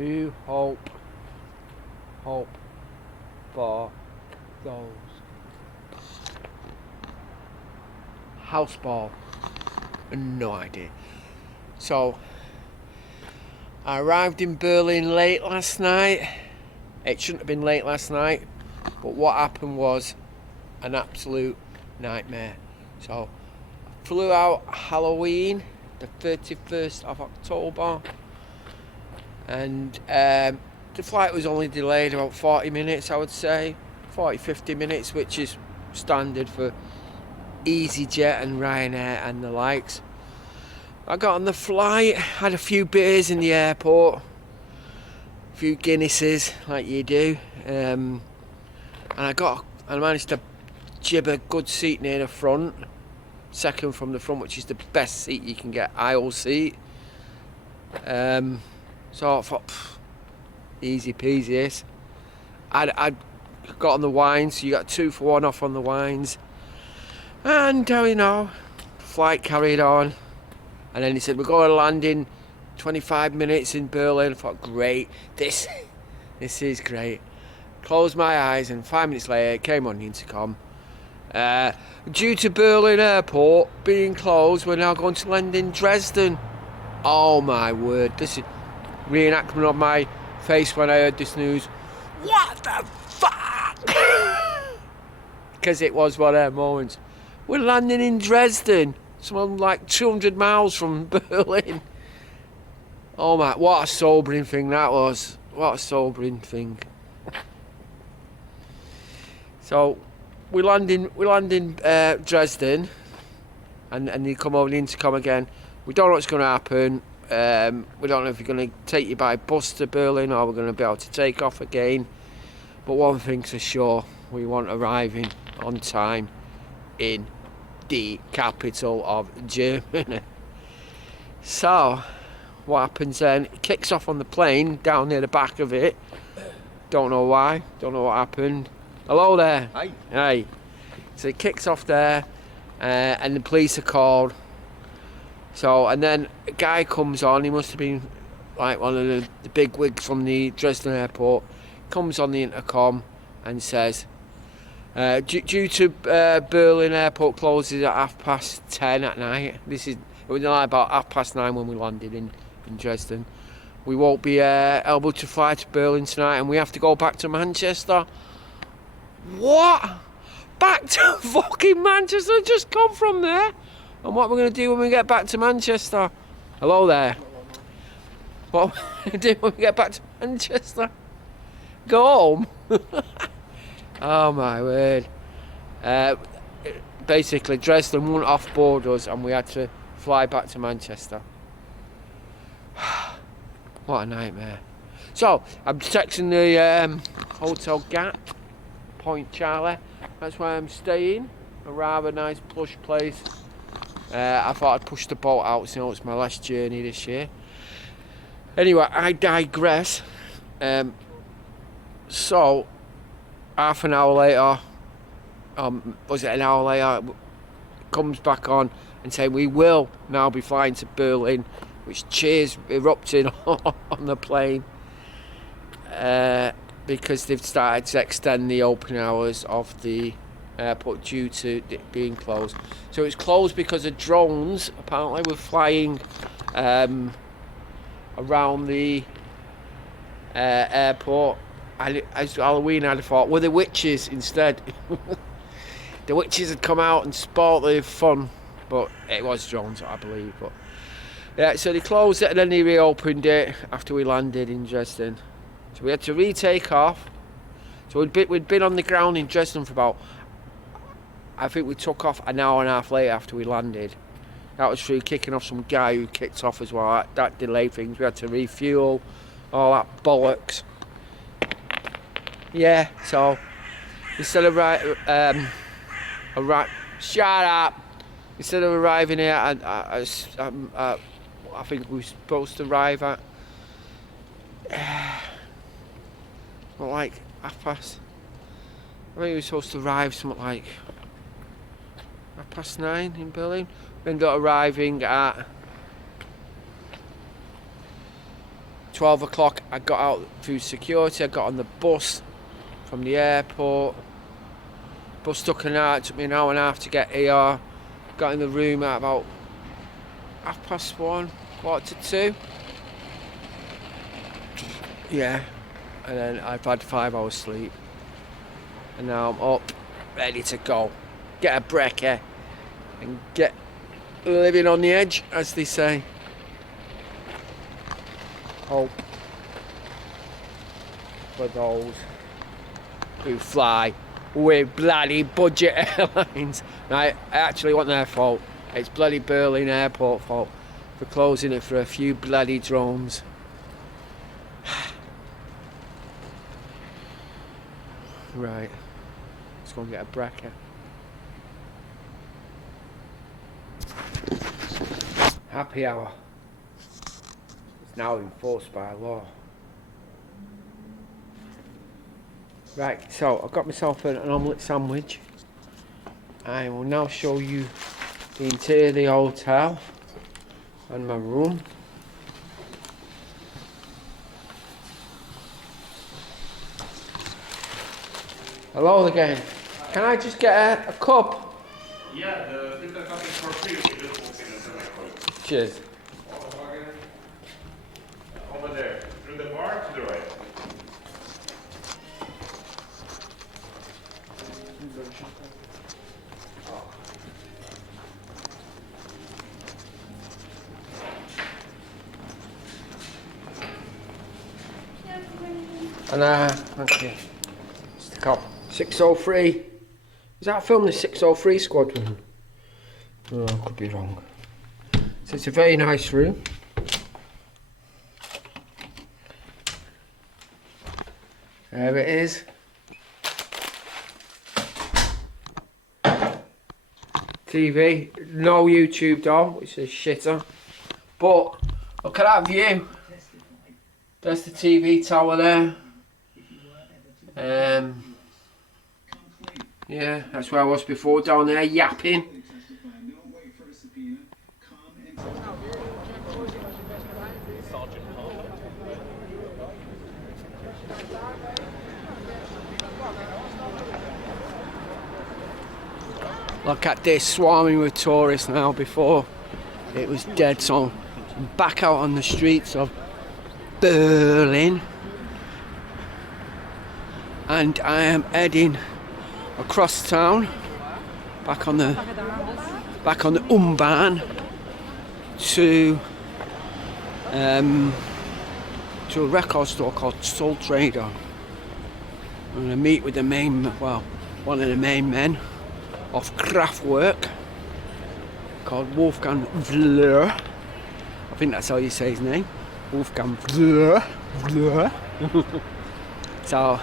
who hope for those. House ball. No idea. So, I arrived in Berlin late last night. It shouldn't have been late last night, but what happened was an absolute nightmare. So, I flew out Halloween, the 31st of October, and the flight was only delayed about 40 minutes, I would say. 40-50 minutes, which is standard for EasyJet and Ryanair and the likes. I got on the flight, had a few beers in the airport, a few Guinnesses like you do, and I managed to jib a good seat near the front, second from the front, which is the best seat you can get, aisle seat. So I thought, easy peasy this. I got on the wines, so you got 2 for 1 off on the wines, and flight carried on. And then he said, we're going to land in 25 minutes in Berlin. I thought, great, this is great. Closed my eyes, and 5 minutes later, it came on the intercom. Due to Berlin airport being closed, we're now going to land in Dresden. Oh my word, this is reenactment of my face when I heard this news. What the fuck? Because it was one of their moments. We're landing in Dresden. Something like 200 miles from Berlin. Oh my, what a sobering thing that was. What a sobering thing. So, we land in Dresden, and you come over the intercom again. We don't know what's going to happen. We don't know if you're going to take you by bus to Berlin or we're going to be able to take off again. But one thing's for sure, we want arriving on time in the capital of Germany. So, what happens then? It kicks off on the plane down near the back of it. Don't know why. Don't know what happened. Hello there. Hi. Hey. So it kicks off there, and the police are called. So, and then a guy comes on. He must have been like one of the big wigs from the Dresden airport. Comes on the intercom and says, due to Berlin airport closes at 10:30 at night. It was like about 9:30 when we landed in Dresden. We won't be able to fly to Berlin tonight, and we have to go back to Manchester. What? Back to fucking Manchester? Just come from there. And what we're going to do when we get back to Manchester? Hello there. What are we going to do when we get back to Manchester? Go home? Oh my word. Basically, Dresden wouldn't off-board us, and we had to fly back to Manchester. What a nightmare. So, I'm texting the Hotel Gap, Point Charlie. That's where I'm staying. A rather nice plush place. I thought I'd push the boat out, so it's my last journey this year. Anyway, I digress. So, half an hour later, was it an hour later, comes back on and saying we will now be flying to Berlin, which cheers erupting on the plane, because they've started to extend the opening hours of the airport due to it being closed. So it's closed because of drones. Apparently we're flying around the airport. As Halloween, I'd have thought, were the witches instead. The witches had come out and spoiled the fun, but it was drones, I believe. But yeah, so they closed it and then they reopened it after we landed in Dresden. So we had to retake off. So we'd been on the ground in Dresden for about, I think we took off an hour and a half later after we landed. That was through kicking off some guy who kicked off as well. That delayed things. We had to refuel, all that bollocks. Yeah, so instead of shut up. Instead of arriving here, I think we were supposed to arrive at like 9:30. I think we were supposed to arrive something like 9:30 in Berlin. We ended up arriving at 12 o'clock I got out through security. I got on the bus from the airport. Bus took me an hour and a half to get here. Got in the room at about 1:30, 1:45. Yeah, and then I've had 5 hours sleep, and now I'm up, ready to go, get a brekkie, and get living on the edge, as they say. Hope for those who fly with bloody budget airlines. Now, it actually wasn't their fault. It's bloody Berlin airport fault for closing it for a few bloody drones. Right, let's go and get a brekkie. Happy hour. It's now enforced by law. Right, so I've got myself an omelette sandwich. I will now show you the interior of the hotel and my room. Hello again. Can I just get a cup? Yeah, the filter cup is for free. You just walk in and turn my call. Cheers. Over there. Through the bar to the right. And thank you. It's the cop. 603. Is that film the 603 Squadron? Oh, I could be wrong. So it's a very nice room. There it is. TV, no YouTube though, which is shitter. But look at that view. There's the TV tower there. Yeah, that's where I was before, down there yapping. Look at this, swarming with tourists now. Before it was dead, so I'm back out on the streets of Berlin, and I am heading across town, back on the U-Bahn to a record store called Soul Trader. I'm going to meet with one of the main men of Kraftwerk, called Wolfgang Flür. I think that's how you say his name. Wolfgang Flür. So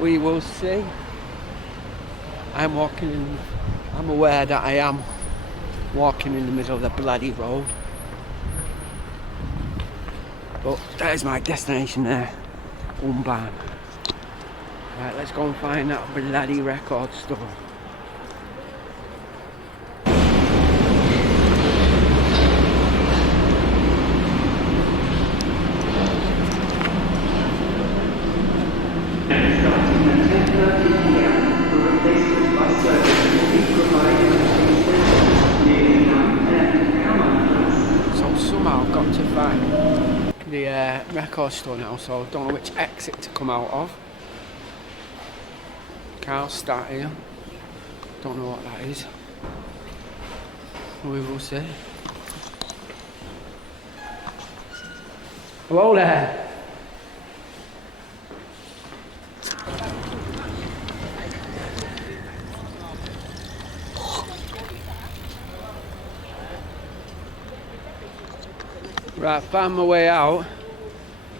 we will see. I'm aware that I am walking in the middle of the bloody road. But there's my destination there, U-Bahn. Right, let's go and find that bloody record store. The record store now, so I don't know which exit to come out of. Can't start here. Don't know what that is. We will see. Hello there. Right, found my way out.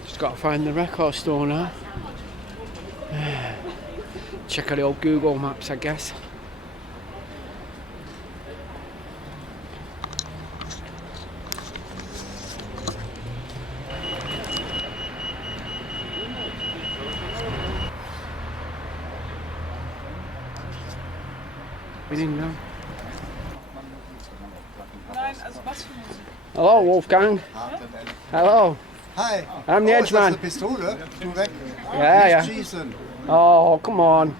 Just got to find the record store now. Check out the old Google Maps, I guess. Been in now. Hello, Wolfgang. Hello. Hi. I'm the edge man. Ist das eine Pistole? Du weg. Ja, ja. Schießen. Oh, come on.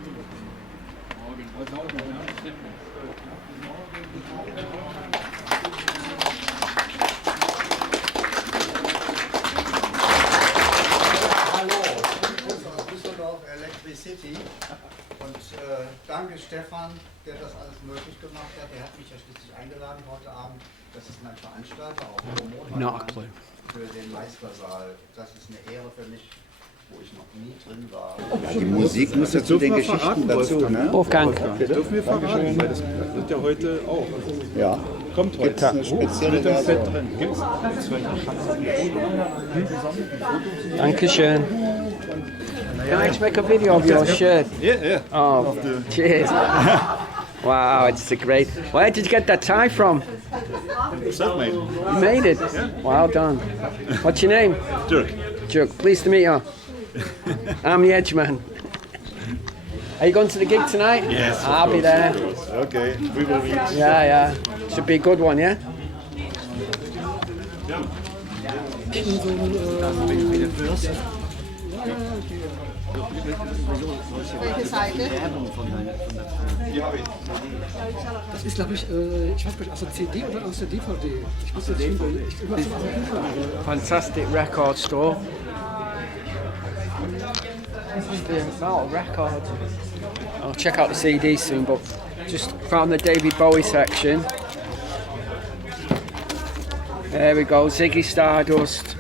Düsseldorf Electricity. Und danke Stefan, der das alles möglich gemacht hat. Der hat mich ja schließlich eingeladen heute Abend. Das ist mein Veranstalter, auch für den Meistersaal. Das ist eine Ehre für mich, wo ich noch nie drin war. Die Musik muss ja zu den Geschichten dazu, ne? Wolfgang. Das dürfen wir verraten, weil das wird ja heute auch. Ja. Kommt heute. Gibt's eine spezielle Version? drin. Gibt's? Dankeschön. Can I just make a video of your shirt? Yeah. Oh, cheers. Wow, it's a great. Where did you get that tie from? Self-made. You made it. Well done. What's your name? Dirk. Dirk. Pleased to meet you. I'm the edge man. Are you going to the gig tonight? Yes. I'll be there. Okay, we will meet. Yeah. Should be a good one, yeah? Welche Seite? Das ist, glaube ich, ich weiß nicht, aus der CD oder aus der DVD. Ich muss jetzt immer so Fantastic record store. This is the amount of records. I'll check out the CD soon, but just found the David Bowie section. There we go, Ziggy Stardust.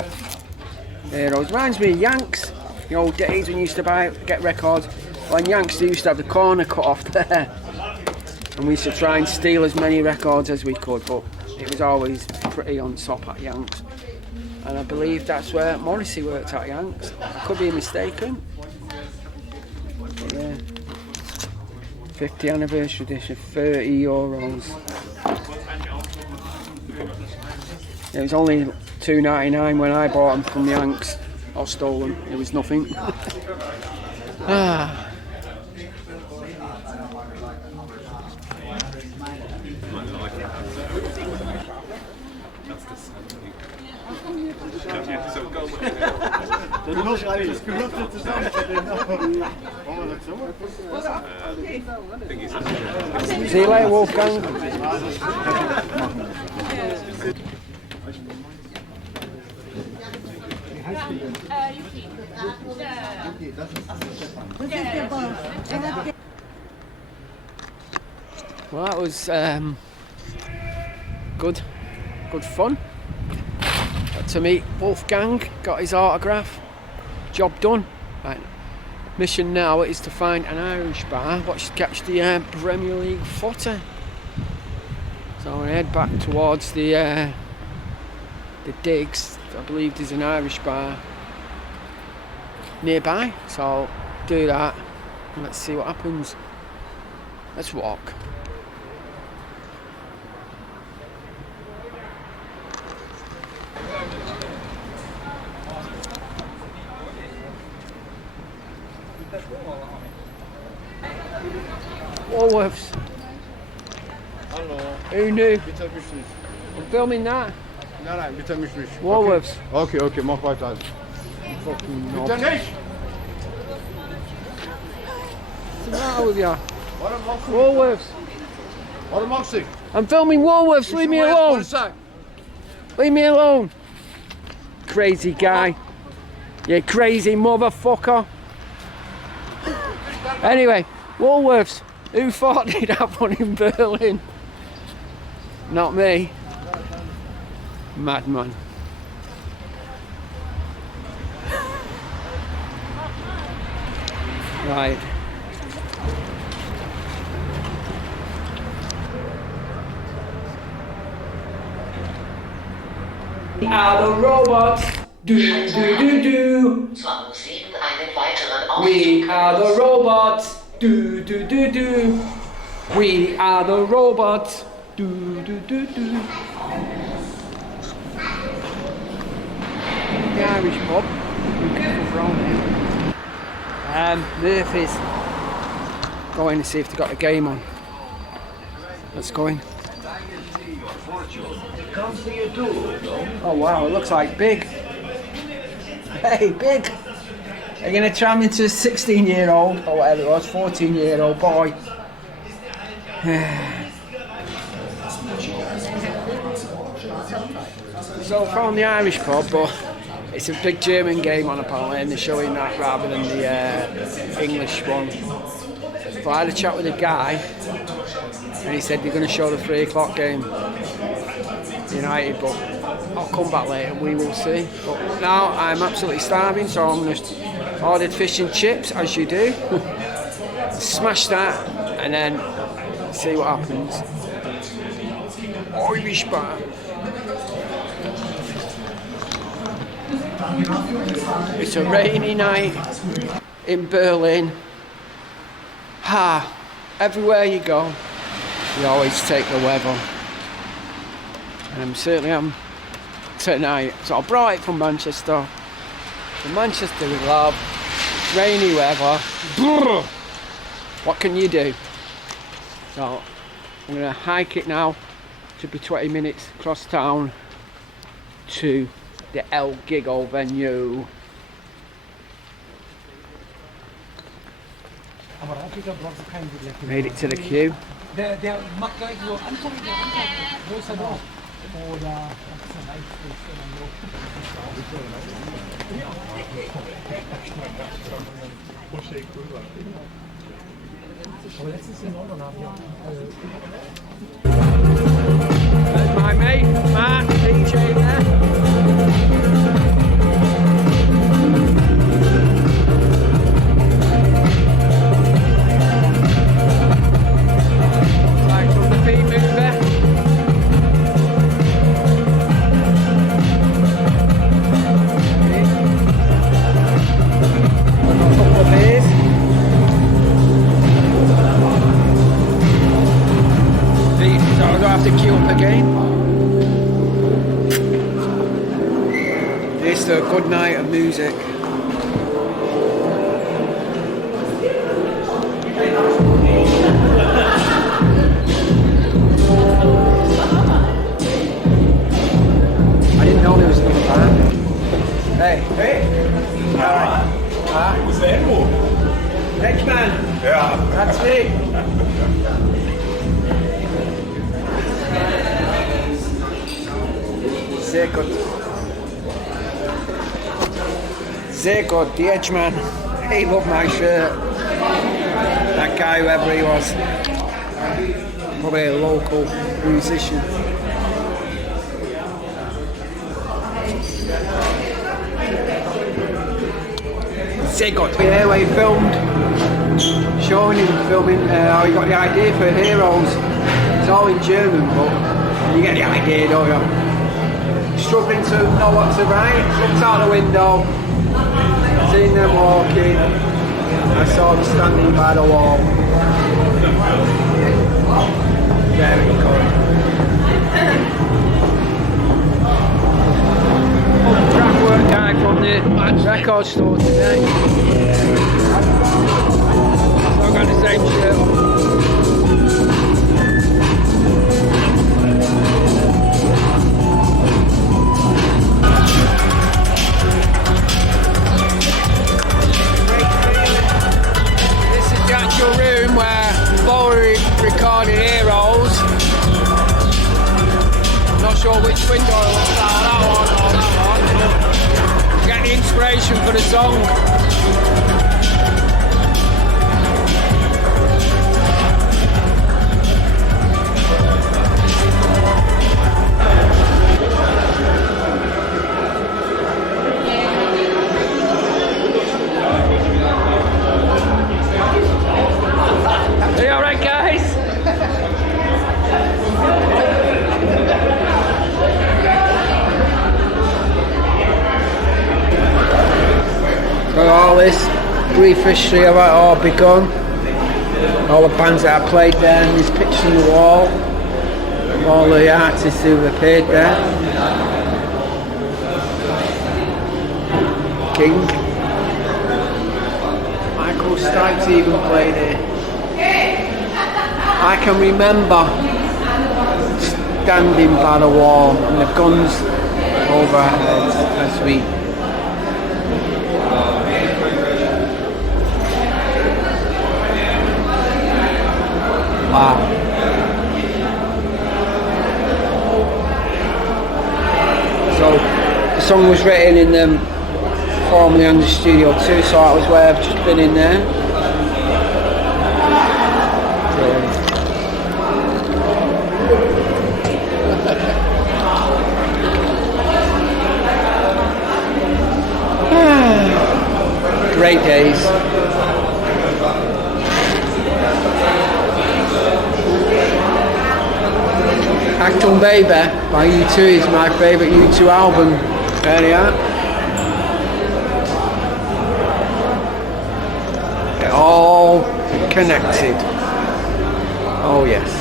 There it goes. Reminds me of Yanks. The old days when you used to get records. When Yanks, they used to have the corner cut off there. And we used to try and steal as many records as we could, but it was always pretty on top at Yanks. And I believe that's where Morrissey worked at Yanks. I could be mistaken. But yeah. 50th anniversary edition, €30. It was only $2.99 when I bought them from Yanks. Or stole them. It was nothing. Ah. See you later, Wolfgang. Well, that was good fun. Got to meet Wolfgang, got his autograph. Job done. Right. Mission now is to find an Irish bar which catch the Premier League footy. So I'm gonna head back towards the digs. I believe there's an Irish bar nearby, so I'll do that and let's see what happens. Let's walk. Woolworths. Hallo. Who knew? Bitte mich nicht. I'm filming that. Nein, bitte mich nicht. Woolworths. Okay, mach weiter. Fucking knob. Bitte nicht! What's the matter with you? Warum machst du? Woolworths. Warum machst du? I'm filming Woolworths. Leave me alone. Leave me alone. Crazy guy. You crazy motherfucker. Anyway, Woolworths. Who thought they'd have one in Berlin? Not me. Madman. Right. We are the robots. Do do do do. We are the robots. Do do do do. We are the robots. Do do do do. The Irish pub. Murphy's. Going to see if they've got a game on. Let's go in. Oh wow, it looks like big. Hey, big. Are you going to try me into a 16-year-old, or whatever it was, 14-year-old boy? So I found the Irish pub, but it's a big German game on apparently, and they're showing that rather than the English one. But I had a chat with a guy, and he said they're going to show the 3 o'clock game, United, but I'll come back later and we will see. But now I'm absolutely starving, so I'm going to order fish and chips, as you do. Smash that, and then see what happens. Irish bar. It's a rainy night in Berlin. Everywhere you go, you always take the weather. And I'm certainly am tonight. So I brought it from Manchester. From Manchester we love rainy weather. Brrr. What can you do? So I'm going to hike it now. Should be 20 minutes across town to the El Giggle venue. Made it to the queue. Der macht gleich so Anfang größer drauf. Oder aber letztens in London habe ich There's my mate, Mark, DJ there. Like from the B-movie. A couple of beers. So I don't have to queue up again. It's a good night of music. I didn't know there was another band. Hey. Hey. Alright. Wo ist der Enno? H-Man. Ja. That's me. Sehr gut. Sehr good, the Edge Man. He loved my shirt. That guy, whoever he was. Probably a local musician. Sehr good. Yeah, where he filmed, showing him filming how he got the idea for Heroes. It's all in German, but you get the idea, don't you? Struggling to know what to write, looked out the window, seen them walking, I saw them standing by the wall. Very good. Track work guy from the record store today. So I got the same shirt. Room where Bowie recorded Heroes. Not sure which window it looks like, that one or that one. Get the inspiration for the song. Are you alright, guys? Got all this brief history of it all begun. All the bands that I played there, and there's pictures on the wall of all the artists who appeared there. King. Michael Stipe's even played here. I can remember standing by the wall and the guns overhead as we Wow. So the song was written in formerly Hansa Studio 2, so that was where I've just been in there. Great days. Acton Baby by U2 is my favourite U2 album. There they are. They're all connected. Oh yes.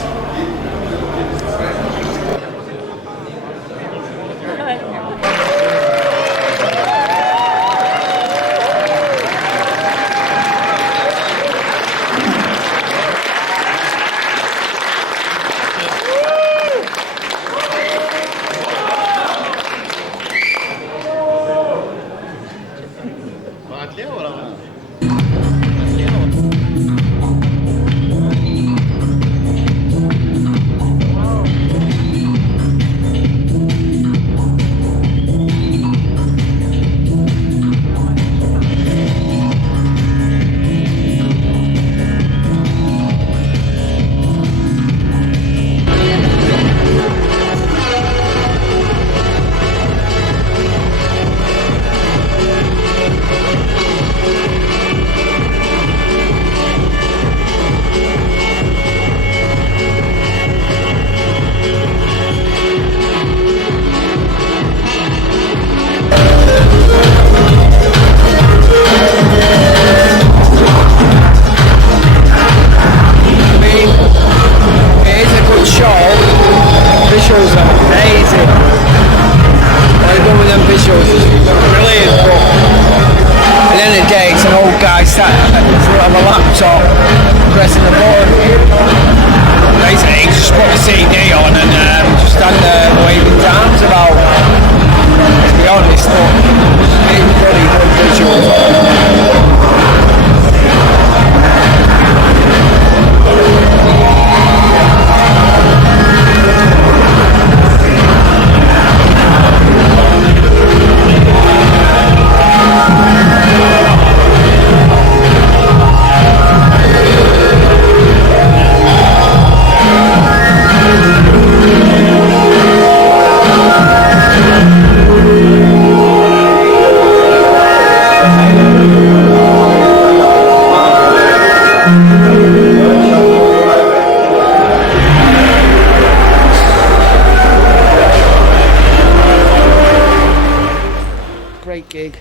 Great gig.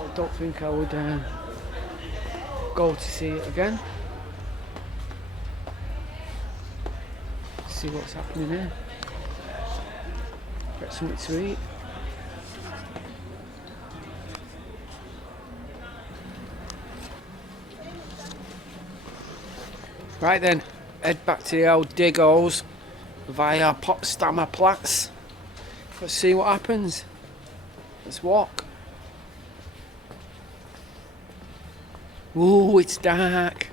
I don't think I would go to see it again. See what's happening here. Get something to eat. Right then, head back to the old Diggos via Potsdamer Platz. Let's see what happens. Let's walk. Ooh, it's dark.